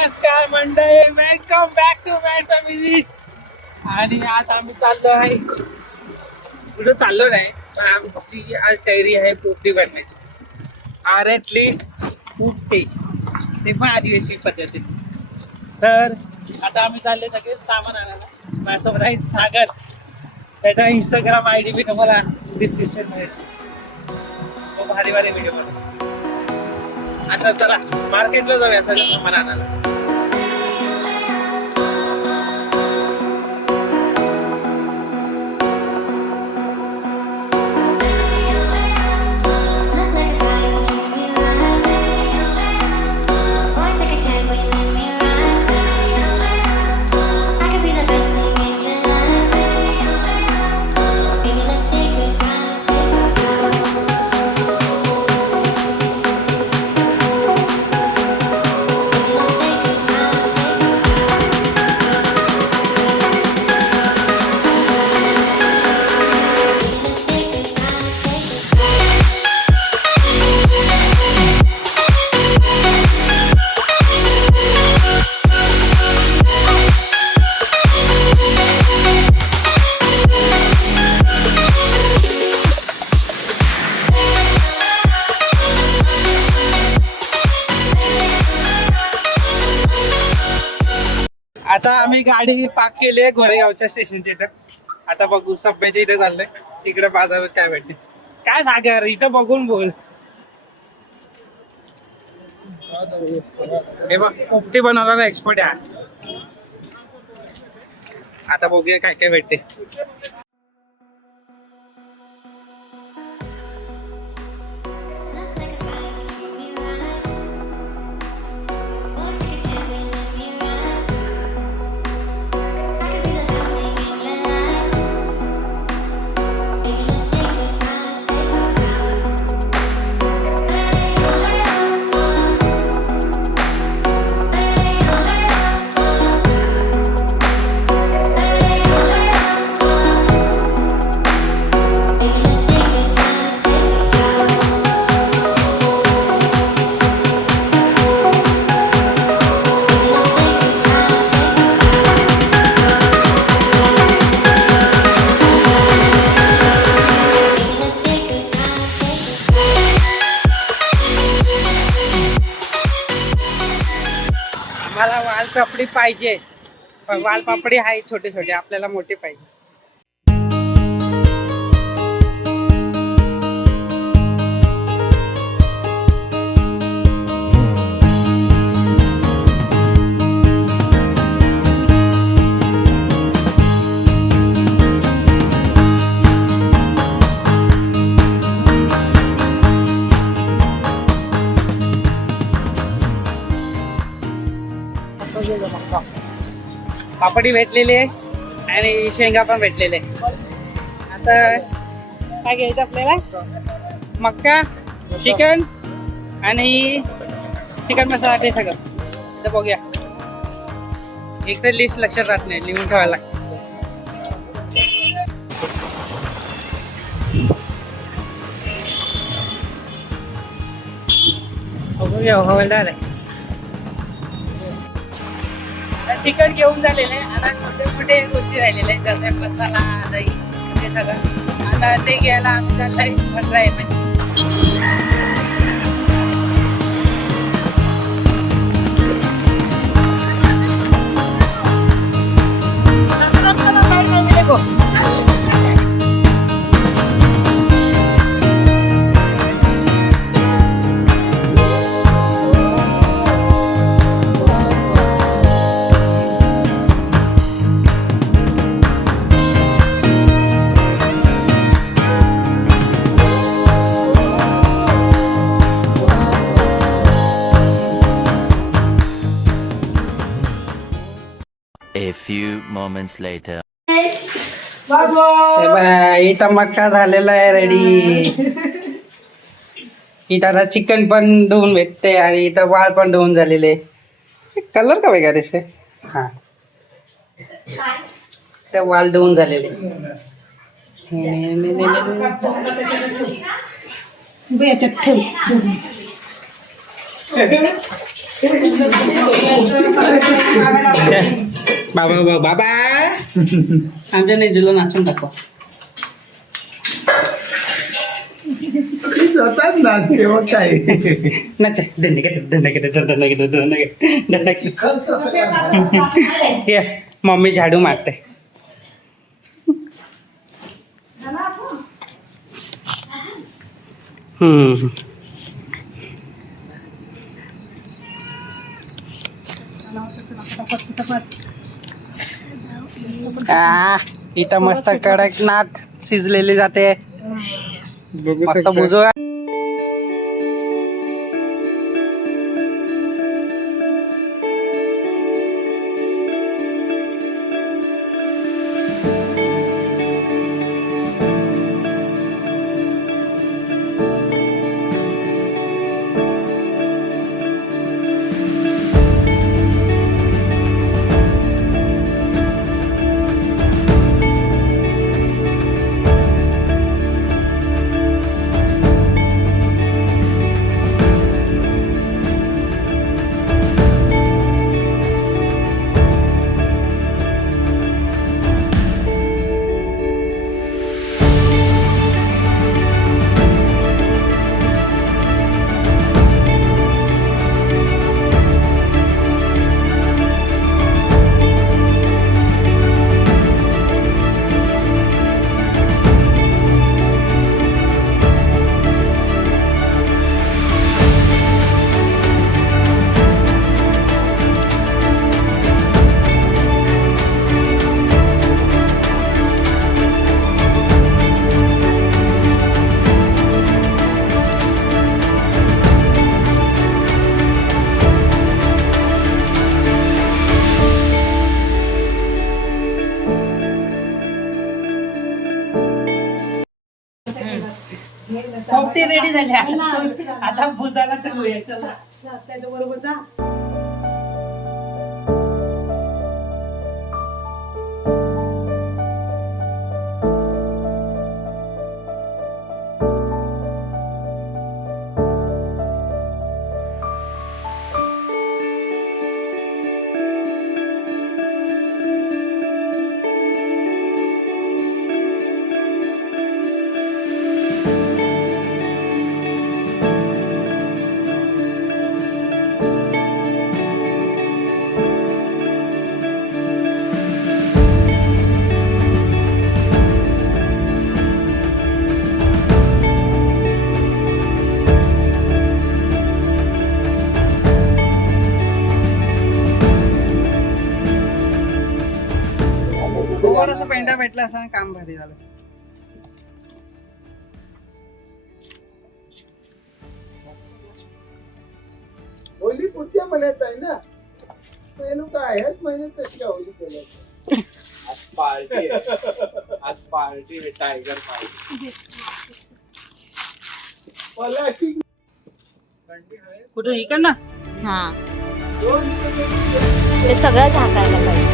नमस्कार मंडळी, welcome back to my family. आणि आज आम्ही चाललो आहे, कुठं चाललो नाही पण आमची आज तयारी आहे पोपटी बनवायची. आऱ्यातली पोपटी, ते पण आदिवासी पद्धतीने. तर आता आम्ही चालले सगळे सामान आणायला. माझ्यासोबत आहे सागर, त्याचा इंस्टाग्राम ID मी तुम्हाला डिस्क्रिप्शन मध्ये. तो भारी भारी व्हिडिओ बनवतो. आता चला मार्केटला जाऊया सगळं सामान आणायला. आता आम्ही गाडी पार्क केली आहे गोरेगावच्या स्टेशनच्या इथं. आता बघू सभ्याच्या इथे चाललंय, इकडे बाजारात काय भेटते. काय सागर इथं बघून बोल. हे बघ पोपटी बनवणारा एक्सपर्ट आहे. आता बघूया काय काय भेटते. मला वालपापडी पाहिजे, पण वालपापडी आहे छोटे छोटे, आपल्याला मोठे पाहिजे. पापडी भेटलेली आहे आणि शेंगा पण भेटलेले. आता काय घ्यायचं आपल्याला? मक्का, चिकन आणि चिकन मसाला ते सगळं. तर बघूया, एक तर लिस्ट लक्षात राहत नाही, लिहून ठेवायला लागतं. बघूया हवालदार आहे. चिकन घेऊन झालेलं आहे. आता छोटे मोठे गोष्टी राहिलेल्या आहेत, जसे मसाला, दही, हे सगळं. आता ते घ्यायला आम्ही चाललोय 15 M. A few moments later. इथं मक्का झालेला आहे रेडी. इथं आता चिकन पण धुवून भेटते आणि इथं वाल पण धुवून झालेले. कलर का वेगळा दिसते? हा, त्या वाल धुवून झालेले. बाबा बाबा आमच्या नेजूला नाचून दाखवा. स्वतःच ना तेव्हा काय नाचा मम्मी झाडू मारते. इथं मस्त कडकनाथ शिजलेली जाते. मस्त बुजो. पोपटी रेडी झाली. आता भुजाला त्याच्या बरोबर जा. थोडंसं पेंडा भेटला असं काम भारी झालं. होली पुढच्या महिन्यात आहे ना. लोक ह्याच महिन्यात कशी होली केलं. आज पार्टी आहे टायगर पार्टी. कुठे इकडं ना. हा ते सगळं झाकायला पाहिजे.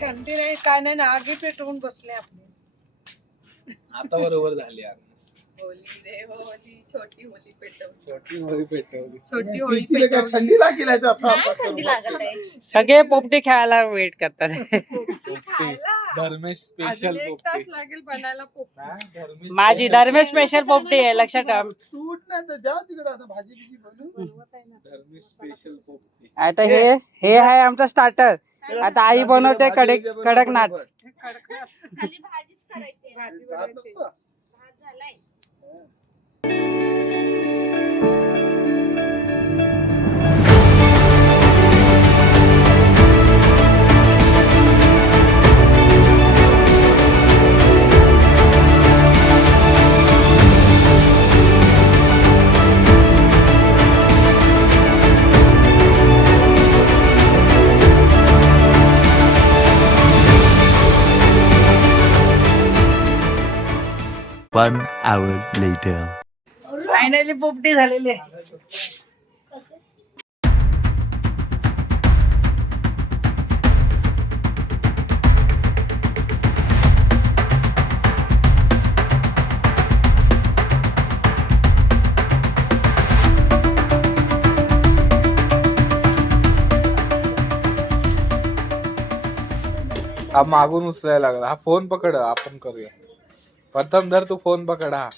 थंडी नाही काय नाही ना आगी पेटवून बसले आपले. आता बरोबर झाली यार. होली रे होली छोटी होली पेटवली. छोटी होळी पेटवली. छोटी होळी तिला काय पेटवली. थंडी लागेल आहे तर नाही थंडी लागत आहे. सगळे पोपटे खेळायला वेट करतात. खायला धर्मेश स्पेशल अजून 1 तास लागेल बनायला धर्मेश माझी धर्मेश स्पेशल पोपटी आहे लक्षात ठेवा. तू उठ ना तर जा तिकडे आता भाजी बिजी बनवू. धर्मेश स्पेशल पोपटी. आता हे आहे आमचं स्टार्टर. आता आई बनवते कडकनाथ. खाली भाजीच करायची आहे. भाजी भात बनवायची. नको? भात झालाय. 1 hour later. फायनली पोपटी झालेली आहे. हा मागून उचलायला लागला. हा फोन पकड, आपण करूया. प्रथम धर तू फोन पकड. हा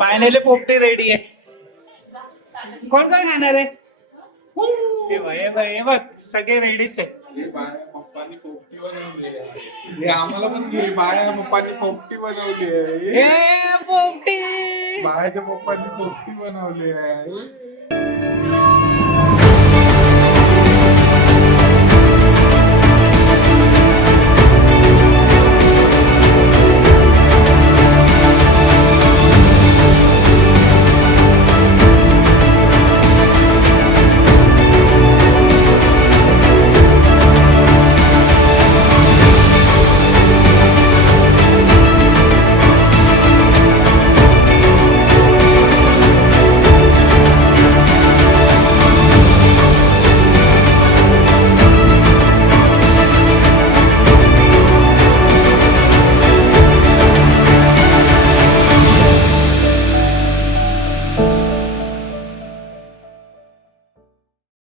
फायनली पोपटी रेडी आहे. कोण कोण खाणार आहे? हे बघ सगळे रेडीच आहे. पप्पांनी पोपटी बनवली आहे. आम्हाला पण घे. बाया पप्पांनी पोपटी बनवली आहे. पोपटी बाळाच्या पप्पांनी पोपटी बनवली आहे.